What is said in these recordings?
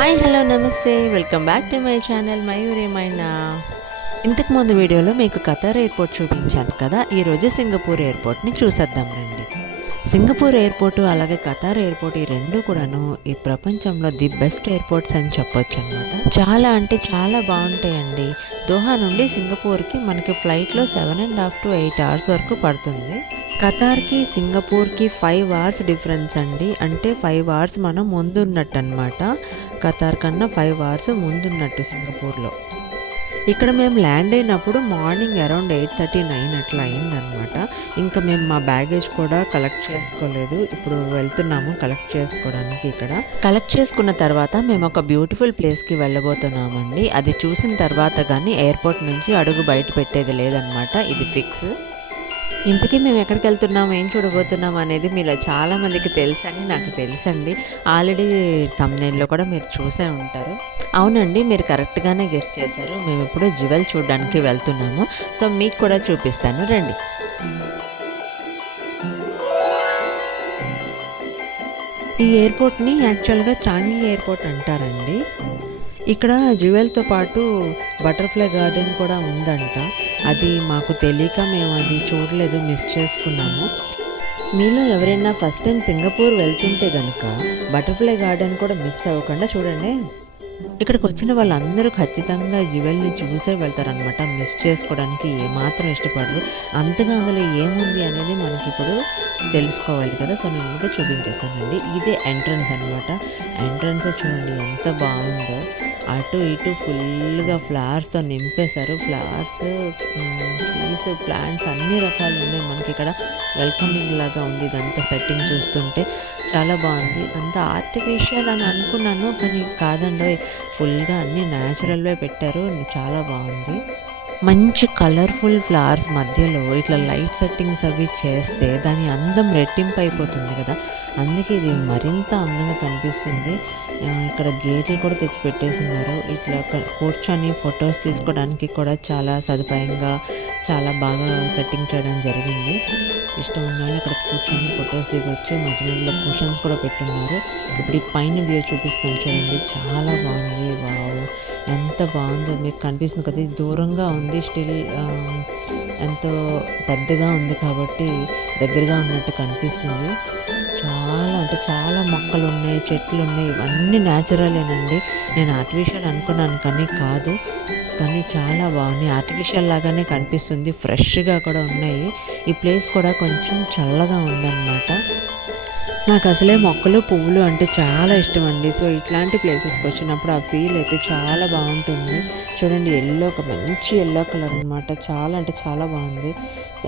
Hi hello నమస్తే welcome back to my channel Mayuri Maina. ఇంతకు ముందు వీడియోలో మీకు ఖతార్ ఎయిర్పోర్ట్ చూపించాను కదా. ఈరోజు సింగపూర్ ఎయిర్పోర్ట్ని చూసేద్దాం రండి. సింగపూర్ ఎయిర్పోర్టు అలాగే ఖతార్ ఎయిర్పోర్ట్ ఈ రెండు కూడాను ఈ ప్రపంచంలో ది బెస్ట్ ఎయిర్పోర్ట్స్ అని చెప్పొచ్చు అనమాట. చాలా అంటే చాలా బాగుంటాయండి. దోహా నుండి సింగపూర్కి మనకి ఫ్లైట్లో 7.5 to 8 hours వరకు పడుతుంది. ఖతార్కి సింగపూర్కి 5 hours డిఫరెన్స్ అండి. అంటే 5 hours మనం ముందున్నట్టు అనమాట. ఖతార్ కన్నా 5 hours ముందున్నట్టు సింగపూర్లో. ఇక్కడ మేము ల్యాండ్ అయినప్పుడు మార్నింగ్ అరౌండ్ 8:39 అట్లా అయిందనమాట. ఇంకా మేము మా బ్యాగేజ్ కూడా కలెక్ట్ చేసుకోలేదు. ఇప్పుడు వెళ్తున్నాము కలెక్ట్ చేసుకోవడానికి. ఇక్కడ కలెక్ట్ చేసుకున్న తర్వాత మేము ఒక బ్యూటిఫుల్ ప్లేస్కి వెళ్ళబోతున్నామండి. అది చూసిన తర్వాత కానీ ఎయిర్పోర్ట్ నుంచి అడుగు బయట పెట్టేది లేదనమాట. ఇది ఫిక్స్. ఇంతకీ మేము ఎక్కడికి వెళ్తున్నాము, ఏం చూడబోతున్నాము అనేది మీలో చాలామందికి తెలుసని నాకు తెలుసండి. ఆల్రెడీ థంబ్నెయిల్లో కూడా మీరు చూసే ఉంటారు. అవునండి, మీరు కరెక్ట్గానే గెస్ చేశారు. మేము ఇప్పుడు జ్యువెల్ చూడడానికి వెళ్తున్నాము. సో మీకు కూడా చూపిస్తాను రండి. ఈ ఎయిర్పోర్ట్ని యాక్చువల్గా చాంగి ఎయిర్పోర్ట్ అంటారండి. ఇక్కడ జ్యువెల్తో పాటు బటర్ఫ్లై గార్డెన్ కూడా ఉందంట. అది మాకు తెలియక మేము అది చూడలేదు, మిస్ చేసుకున్నాము. మీలో ఎవరైనా ఫస్ట్ టైం సింగపూర్ వెళ్తుంటే కనుక బటర్ఫ్లై గార్డెన్ కూడా మిస్ అవ్వకుండా చూడండి. ఇక్కడికి వచ్చిన వాళ్ళందరూ ఖచ్చితంగా జ్యువెల్ని చూసే వెళ్తారనమాట. మిస్ చేసుకోవడానికి ఏమాత్రం ఇష్టపడరు. అంతగా అందులో ఏముంది అనేది మనకి ఇప్పుడు తెలుసుకోవాలి కదా. సో నేను ఇంకా చూపించేస్తానండి. ఇదే ఎంట్రన్స్ అనమాట. ఎంట్రన్స్ చూడండి ఎంత బాగుందో. అటు ఇటు ఫుల్గా ఫ్లవర్స్తో నింపేశారు. ఫ్లవర్స్, ట్రీస్, ప్లాంట్స్ అన్ని రకాలు ఉన్నాయి మనకి ఇక్కడ. వెల్కమింగ్ లాగా ఉంది ఇదంతా. సెట్టింగ్ చూస్తుంటే చాలా బాగుంది. అంత ఆర్టిఫిషియల్ అని అనుకున్నాను, కానీ కాదండి, ఫుల్గా అన్నీ న్యాచురల్వే పెట్టారు. చాలా బాగుంది. మంచి కలర్ఫుల్ ఫ్లవర్స్ మధ్యలో ఇట్లా లైట్ సెట్టింగ్స్ అవి చేస్తే దాని అందం రెట్టింపు అయిపోతుంది కదా. అందుకే ఇది మరింత అందంగా కనిపిస్తుంది. ఇక్కడ గేట్లు కూడా తెచ్చి పెట్టేస్తున్నారు. ఇట్లా కూర్చొని ఫొటోస్ తీసుకోవడానికి కూడా చాలా సదుపాయంగా చాలా బాగా సెట్టింగ్ చేయడం జరిగింది. ఇష్టం ఉన్న వాళ్ళు ఇక్కడ కూర్చొని ఫొటోస్ దిగొచ్చు. మధ్య మధ్యలో కుషన్స్ కూడా పెట్టున్నారు. ఇప్పుడు ఈ పైన వ్యూ చూపిస్తాను చూడండి, చాలా బాగుంది. వావ్, ఎంత బాగుందో మీకు కనిపిస్తుంది కదా. ఇది దూరంగా ఉంది, స్టిల్ ఎంతో పెద్దగా ఉంది కాబట్టి దగ్గరగా ఉన్నట్టు కనిపిస్తుంది. చాలా అంటే చాలా మొక్కలు ఉన్నాయి, చెట్లు ఉన్నాయి. ఇవన్నీ న్యాచురలేనండి. నేను ఆర్టిఫిషియల్ అనుకున్నాను కానీ కాదు. కానీ చాలా బాగున్నాయి. ఆర్టిఫిషియల్ లాగానే కనిపిస్తుంది. ఫ్రెష్గా కూడా ఉన్నాయి. ఈ ప్లేస్ కూడా కొంచెం చల్లగా ఉందన్నమాట. నాకు అసలే మొక్కలు పువ్వులు అంటే చాలా ఇష్టం అండి. సో ఇట్లాంటి ప్లేసెస్కి వచ్చినప్పుడు ఆ ఫీల్ అయితే చాలా బాగుంటుంది. చూడండి, ఒక మంచి ఎల్లో కలర్ అనమాట. చాలా అంటే చాలా బాగుంది.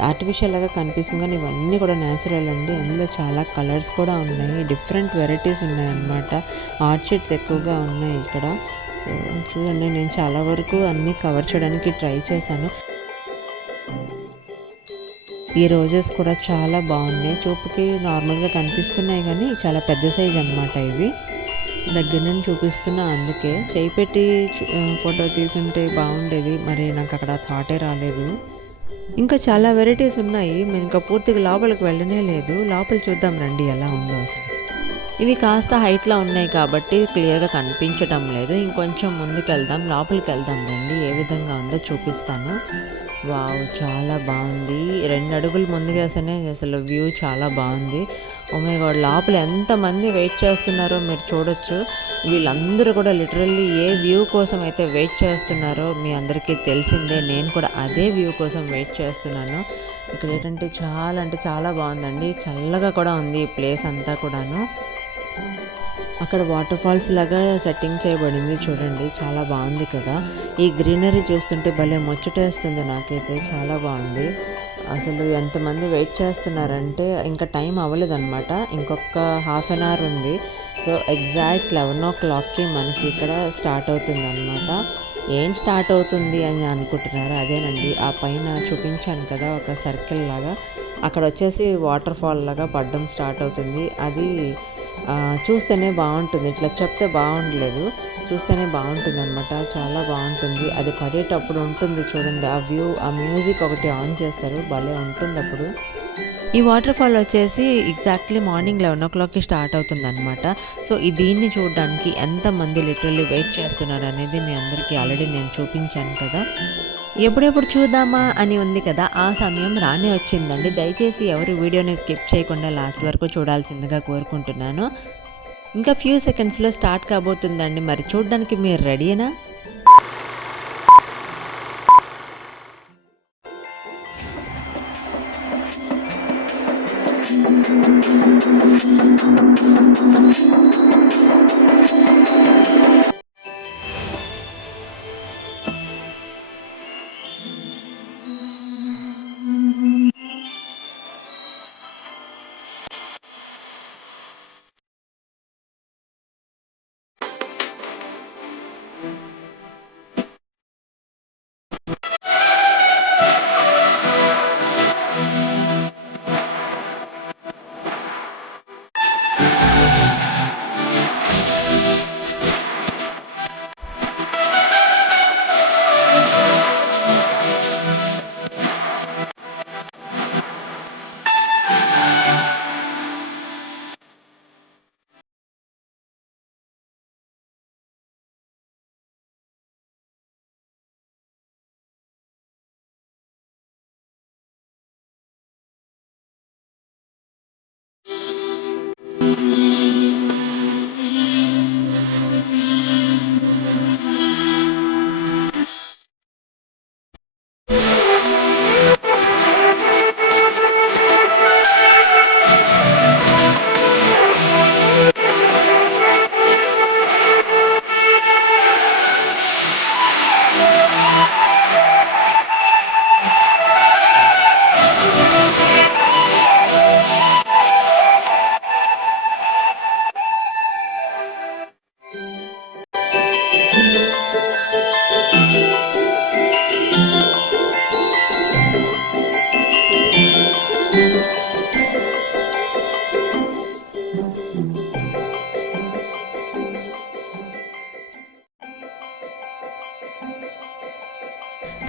ఆర్టిఫిషియల్ లాగా కనిపిస్తుంది కానీ ఇవన్నీ కూడా న్యాచురల్ అండి. అందులో చాలా కలర్స్ కూడా ఉన్నాయి. డిఫరెంట్ వెరైటీస్ ఉన్నాయన్నమాట. ఆర్చిడ్స్ ఎక్కువగా ఉన్నాయి ఇక్కడ. సో చూడండి, నేను చాలా వరకు అన్నీ కవర్ చేయడానికి ట్రై చేశాను. ఈ రోజెస్ కూడా చాలా బాగున్నాయి. చూపుకి నార్మల్గా కనిపిస్తున్నాయి కానీ చాలా పెద్ద సైజ్ అనమాట. ఇవి దగ్గర నుంచి చూపిస్తున్నా, అందుకే చేయి పెట్టి ఫోటో తీసుంటే బాగుండేది. మరి నాకు అక్కడ థాటే రాలేదు. ఇంకా చాలా వెరైటీస్ ఉన్నాయి. మేము ఇంకా పూర్తిగా లోపలికి వెళ్ళనే లేదు. లోపల చూద్దాం రండి ఎలా ఉందో అసలు. ఇవి కాస్త హైట్లో ఉన్నాయి కాబట్టి క్లియర్గా కనిపించటం లేదు. ఇంకొంచెం ముందుకు వెళ్దాం, లోపలికి వెళ్దాం రండి. ఏ విధంగా ఉందో చూపిస్తాను. వావ్, చాలా బాగుంది. 2 అడుగులు ముందుకు వేస్తేనే అసలు వ్యూ చాలా బాగుంది. ఓ మై గాడ్, లోపల ఎంతమంది వెయిట్ చేస్తున్నారో మీరు చూడొచ్చు. వీళ్ళందరూ కూడా లిటరల్లీ ఏ వ్యూ కోసం అయితే వెయిట్ చేస్తున్నారో మీ అందరికీ తెలిసిందే. నేను కూడా అదే వ్యూ కోసం వెయిట్ చేస్తున్నాను. ఇక్కడ ఏంటంటే చాలా బాగుందండి. చల్లగా కూడా ఉంది ఈ ప్లేస్ అంతా కూడాను. అక్కడ వాటర్ ఫాల్స్ లాగా సెట్టింగ్ చేయబడింది చూడండి, చాలా బాగుంది కదా. ఈ గ్రీనరీ చూస్తుంటే భలే ముచ్చటేస్తుంది నాకైతే. చాలా బాగుంది అసలు. ఎంతమంది వెయిట్ చేస్తున్నారంటే ఇంకా టైం అవ్వలేదన్నమాట. ఇంకొక ½ an hour ఉంది. సో ఎగ్జాక్ట్ 11 o'clockకి మనకి ఇక్కడ స్టార్ట్ అవుతుంది అనమాట. ఏం స్టార్ట్ అవుతుంది అని అనుకుంటున్నారు? అదేనండి, ఆ పైన చూపించాను కదా ఒక సర్కిల్ లాగా, అక్కడ వచ్చేసి వాటర్ ఫాల్ లాగా పడడం స్టార్ట్ అవుతుంది. అది చూస్తేనే బాగుంటుంది. ఇట్లా చెప్తే బాగుండలేదు, చూస్తేనే బాగుంటుంది అనమాట. చాలా బాగుంటుంది. అది పడేటప్పుడు ఉంటుంది చూడండి ఆ వ్యూ. ఆ మ్యూజిక్ ఒకటి ఆన్ చేస్తారు, భలే ఉంటుంది అప్పుడు. ఈ వాటర్ ఫాల్ వచ్చేసి ఎగ్జాక్ట్లీ మార్నింగ్ 11 స్టార్ట్ అవుతుంది అనమాట. సో దీన్ని చూడడానికి ఎంతమంది లిటరల్లీ వెయిట్ చేస్తున్నారు అనేది మీ అందరికీ ఆల్రెడీ నేను చూపించాను కదా. ఎప్పుడెప్పుడు చూద్దామా అని ఉంది కదా, ఆ సమయం రానే వచ్చిందండి. దయచేసి ఎవరు వీడియోని స్కిప్ చేయకుండా లాస్ట్ వరకు చూడాల్సిందిగా కోరుకుంటున్నాను. ఇంకా ఫ్యూ సెకండ్స్లో స్టార్ట్ కాబోతుందండి. మరి చూడడానికి మీరు రెడీనా?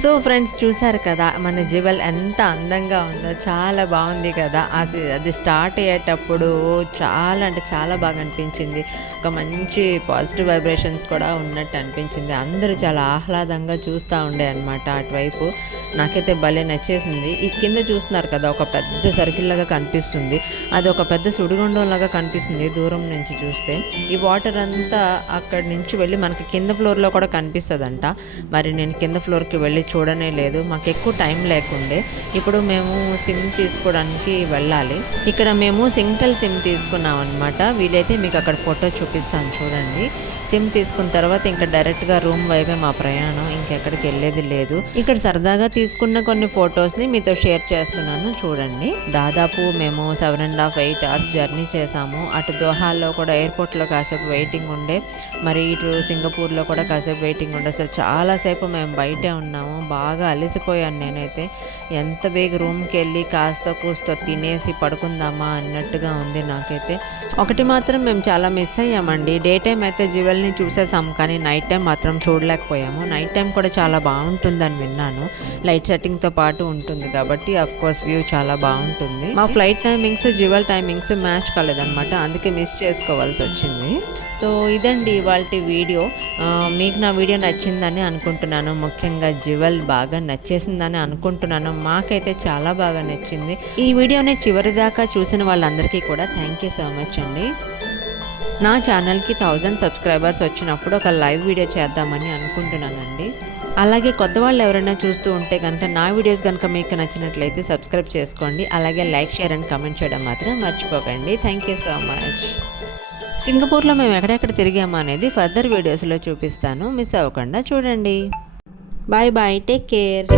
సో ఫ్రెండ్స్, చూసారు కదా మన జివెల్ ఎంత అందంగా ఉందో, చాలా బాగుంది కదా. అది స్టార్ట్ అయ్యేటప్పుడు చాలా అంటే చాలా బాగా అనిపించింది. ఒక మంచి పాజిటివ్ వైబ్రేషన్స్ కూడా ఉన్నట్టు అనిపించింది. అందరూ చాలా ఆహ్లాదంగా చూస్తూ ఉండే అనమాట అటువైపు. నాకైతే భలే నచ్చేసింది. ఈ కింద చూస్తున్నారు కదా, ఒక పెద్ద సర్కిల్ లాగా కనిపిస్తుంది. అది ఒక పెద్ద సుడిగుండం లాగా కనిపిస్తుంది దూరం నుంచి చూస్తే. ఈ వాటర్ అంతా అక్కడి నుంచి వెళ్ళి మనకి కింద ఫ్లోర్లో కూడా కనిపిస్తుందంట. మరి నేను కింద ఫ్లోర్కి వెళ్ళి చూడనే లేదు, మాకు ఎక్కువ టైం లేకుండే. ఇప్పుడు మేము సిమ్ తీసుకోవడానికి వెళ్ళాలి. ఇక్కడ మేము సింగిల్ సిమ్ తీసుకున్నాం అనమాట. వీలైతే మీకు అక్కడ ఫోటో చూపిస్తాను చూడండి. సిమ్ తీసుకున్న తర్వాత ఇంకా డైరెక్ట్గా రూమ్ వైపే మా ప్రయాణం, ఇంకెక్కడికి వెళ్ళేది లేదు. ఇక్కడ సరదాగా తీసుకున్న కొన్ని ఫొటోస్ని మీతో షేర్ చేస్తున్నాను చూడండి. దాదాపు మేము 7.5-8 hours జర్నీ చేసాము. అటు దోహాలో కూడా ఎయిర్పోర్ట్లో కాసేపు వెయిటింగ్ ఉండే, మరి ఇటు సింగపూర్లో కూడా కాసేపు వెయిటింగ్ ఉండే. సో చాలాసేపు మేము బయటే ఉన్నాము. బాగా అలసిపోయాను నేనైతే. ఎంత బేగ రూమ్కి వెళ్ళి కాస్త కూస్తో తినేసి పడుకుందామా అన్నట్టుగా ఉంది నాకైతే. ఒకటి మాత్రం మేము చాలా మిస్ అయ్యామండి. డే టైం అయితే జివెల్ని చూసేసాము, కానీ నైట్ టైం మాత్రం చూడలేకపోయాము. నైట్ టైం కూడా చాలా బాగుంటుందని విన్నాను. లైట్ సెట్టింగ్తో పాటు ఉంటుంది కాబట్టి కోర్స్ వ్యూ చాలా బాగుంటుంది. మా ఫ్లైట్ టైమింగ్స్ జివెల్ టైమింగ్స్ మ్యాచ్ కాలేదన్నమాట, అందుకే మిస్ చేసుకోవాల్సి వచ్చింది. సో ఇదండి ఇవాళ వీడియో. మీకు నా వీడియో నచ్చిందని అనుకుంటున్నాను. ముఖ్యంగా జివెల్ బాగా నచ్చేసిందని అనుకుంటున్నాను. మాకైతే చాలా బాగా నచ్చింది. ఈ వీడియోని చివరి దాకా చూసిన వాళ్ళందరికీ కూడా థ్యాంక్ యూ సో మచ్ అండి. నా ఛానల్కి 1000 సబ్స్క్రైబర్స్ వచ్చినప్పుడు ఒక లైవ్ వీడియో చేద్దామని అనుకుంటున్నానండి. అలాగే కొత్త వాళ్ళు ఎవరైనా చూస్తూ ఉంటే కనుక నా వీడియోస్ కనుక మీకు నచ్చినట్లయితే సబ్స్క్రైబ్ చేసుకోండి. అలాగే లైక్, షేర్ అండ్ కామెంట్ చేయడం మాత్రం మర్చిపోకండి. Thank you so much. సింగపూర్లో మేము ఎక్కడెక్కడ తిరిగామో అనేది ఫర్దర్ వీడియోస్లో చూపిస్తాను, మిస్ అవ్వకుండా చూడండి. Bye bye, take care.